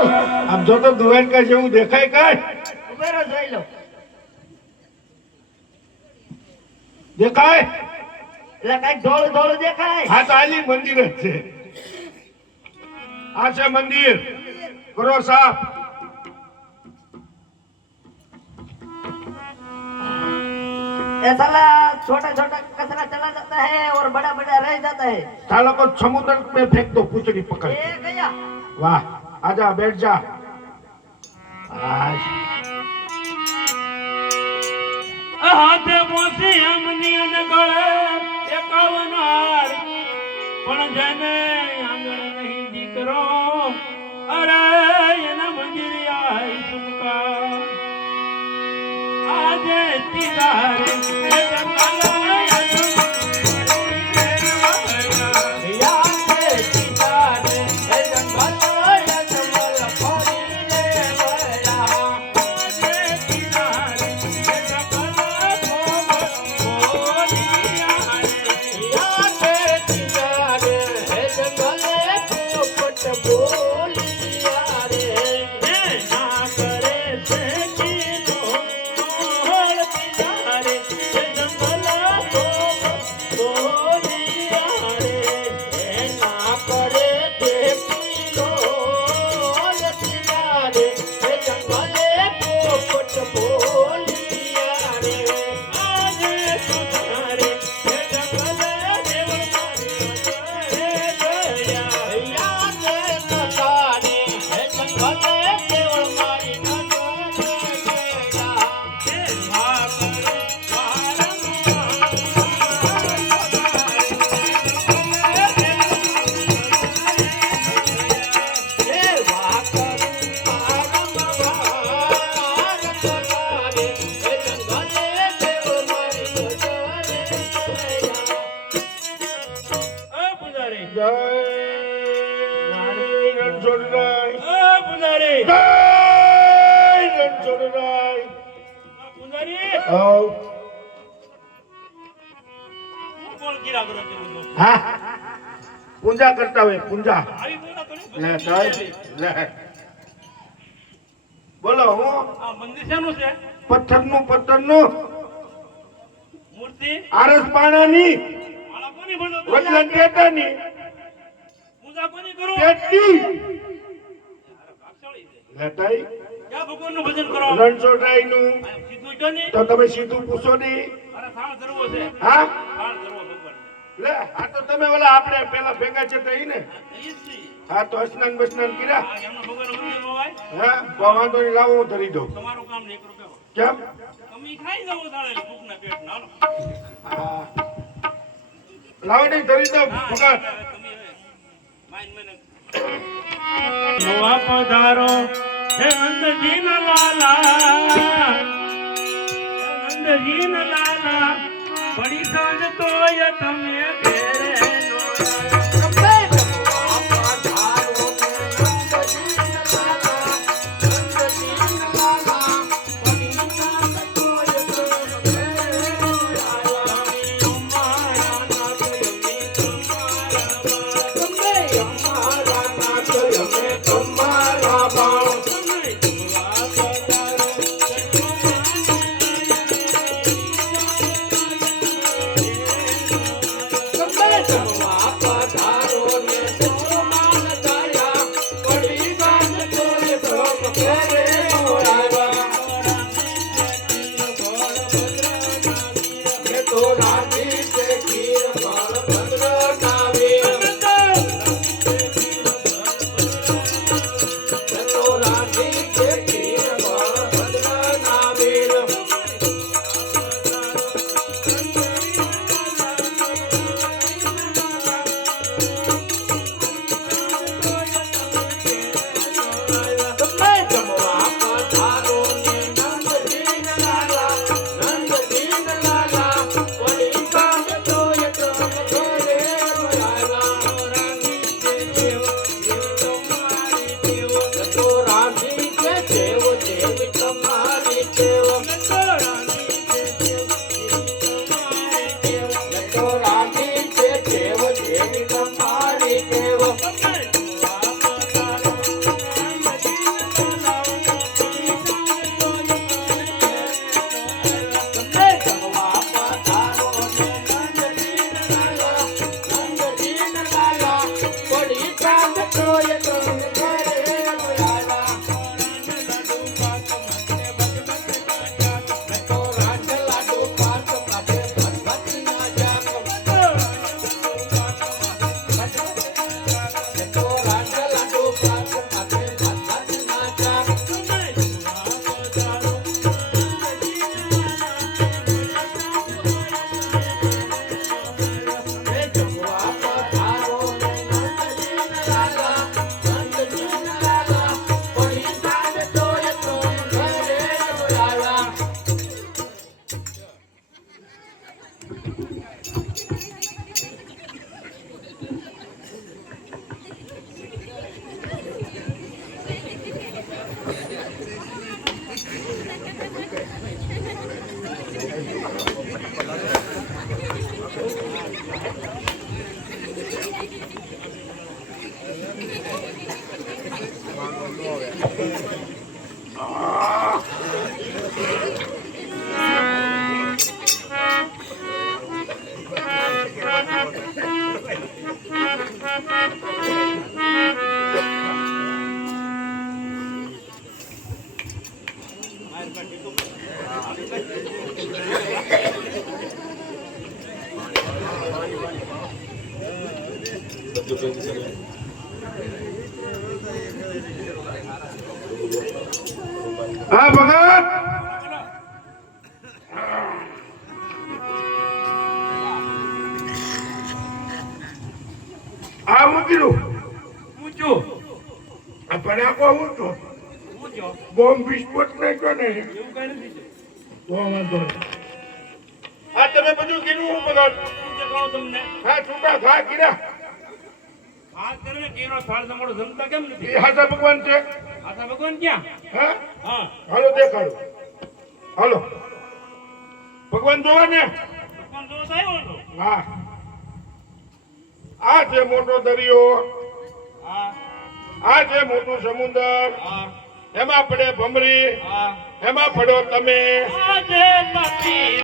આમ જો તો દ્વારકા જેવું દેખાય કાંઈ ઉભેરો જોઈ લો દેખાય એટલે કઈ ધોળું ધોળું દેખાય હા તો આલી મંદિર જ છે આ છે મંદિર કરો સાફ ये साला छोटा छोटा कचरा चला जाता है और बड़ा बड़ा रह जाता है सालों को समुद्र में फेंक दो पूछड़ी पकड़ ये गया वाह आजा बैठ जा आज હાથે મોથી અમની અને ગળે 51 હાર પણ જેને આંગણ નહીં દીકરો અરે એના મંદિર આઈ સુમકા આજે તિદારે એ જંગલ પૂજા કરતા હોય પૂજા લે સાહેબ લે બોલો હું આ મંદિર શેનું છે પથ્થરનું મૂર્તિ આરસ પાણાની માળા કોની ભણો વજન ટેટાની પૂજા કોની કરો ટેટી લેતાઈ ક્યાં ભગવાનનું ભજન કરો રણછોડરાયનું સીધું જો નહીં તો તમે સીધું પૂછો નહીં અરે થાળ ધરવો છે હા થાળ ધરવો ભગવાન લે આ તો તમે ઓલા આપણે પેલા ભેગા છે તો ઈ ને હા તો સ્નાન બસ્નાન કર્યા એમનો ભગવાન મંદિર હોય હા તો વાંધો નહીં લાવો હું ધરી દઉં તમારું કામ નહીં કરો કેમ તમે ખાઈ જાવ તારે ભૂખના પેટ ના હા લાવો નહીં ધરી દઉં ભગા તમે માઈન મને નવા પધારો હે નંદજી ના લાલા નંદજી ના લાલા બડી સાંજ તોય તમે ઘેરે Come on. હા ભગત આ મૂક્યું ઊંચું પણ આ બહુ ઊંચો ઊંચો બોમ્બ વિસ્ફોટ નાખ્યો ને એવું કઈ નથી છે. તો વાંધો નહીં. આ તમે બધું કીધું હું ભગત શું છે કહો તમને હા છૂટા ઘા કીધા આ કરવે કેરો થાળ તમારો જમતા કેમ નથી એ હાથા ભગવાન છે આતા ભગવાન ક્યાં હા હા હાલો દેખાડો હાલો ભગવાન જોવા ને ભગવાન જોવા તો આવ્યો હતો હા આ છે મોટો દરિયો હા આ છે મોટું સમુદ્ર હા એમાં પડે ભમરી હા એમાં પડો તમે આજે નથી